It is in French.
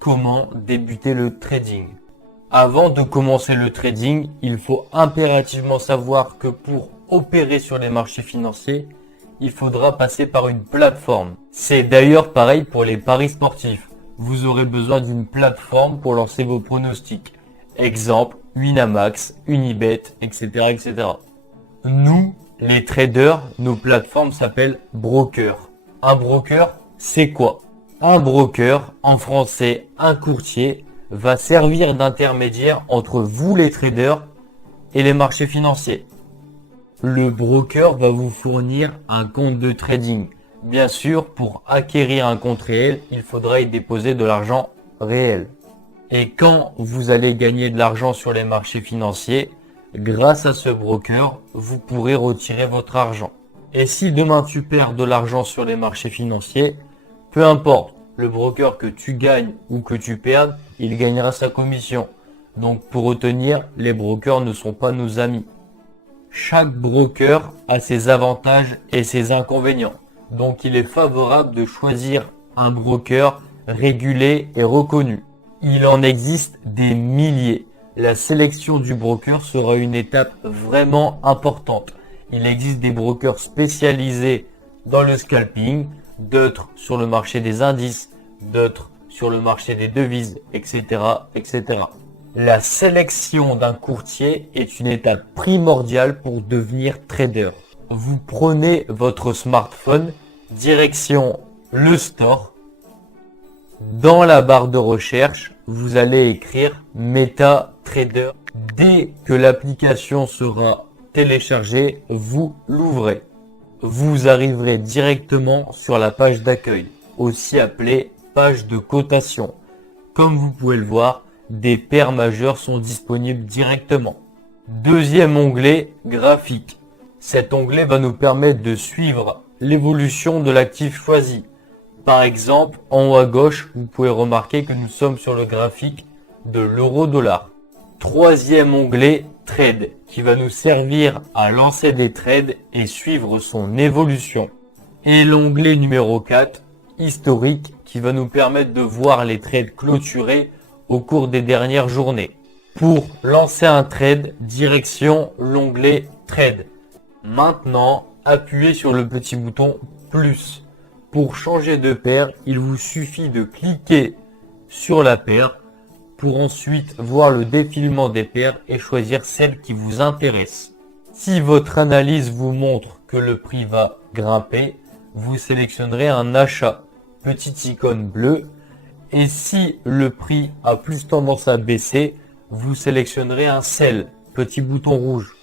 comment débuter le trading. Avant de commencer le trading, il faut impérativement savoir que pour opérer sur les marchés financiers, il faudra passer par une plateforme. C'est d'ailleurs pareil pour les paris sportifs. Vous aurez besoin d'une plateforme pour lancer vos pronostics. Exemple, Winamax, Unibet, etc., etc. Nous, les traders, nos plateformes s'appellent brokers. Un broker, c'est quoi? Un broker, en français, un courtier, va servir d'intermédiaire entre vous les traders et les marchés financiers. Le broker va vous fournir un compte de trading. Bien sûr, pour acquérir un compte réel, il faudra y déposer de l'argent réel. Et quand vous allez gagner de l'argent sur les marchés financiers, grâce à ce broker, vous pourrez retirer votre argent. Et si demain tu perds de l'argent sur les marchés financiers, peu importe, le broker que tu gagnes ou que tu perdes, il gagnera sa commission. Donc pour retenir, les brokers ne sont pas nos amis. Chaque broker a ses avantages et ses inconvénients. Donc il est favorable de choisir un broker régulé et reconnu. Il en existe des milliers. La sélection du broker sera une étape vraiment importante. Il existe des brokers spécialisés dans le scalping, d'autres sur le marché des indices, d'autres sur le marché des devises, etc., etc. La sélection d'un courtier est une étape primordiale pour devenir trader. Vous prenez votre smartphone, direction le store. Dans la barre de recherche, vous allez écrire MetaTrader. Dès que l'application sera téléchargée, vous l'ouvrez. Vous arriverez directement sur la page d'accueil, aussi appelée page de cotation. Comme vous pouvez le voir, des paires majeures sont disponibles directement. Deuxième onglet, graphique. Cet onglet va nous permettre de suivre l'évolution de l'actif choisi. Par exemple, en haut à gauche, vous pouvez remarquer que nous sommes sur le graphique de l'euro-dollar. Troisième onglet, trade, qui va nous servir à lancer des trades et suivre son évolution. Et l'onglet numéro 4, historique, qui va nous permettre de voir les trades clôturés au cours des dernières journées. Pour lancer un trade, direction l'onglet Trade. Maintenant, appuyez sur le petit bouton plus. Pour changer de paire, il vous suffit de cliquer sur la paire pour ensuite voir le défilement des paires et choisir celle qui vous intéresse. Si votre analyse vous montre que le prix va grimper, vous sélectionnerez un achat, petite icône bleue. Et si le prix a plus tendance à baisser, vous sélectionnerez un sell, petit bouton rouge.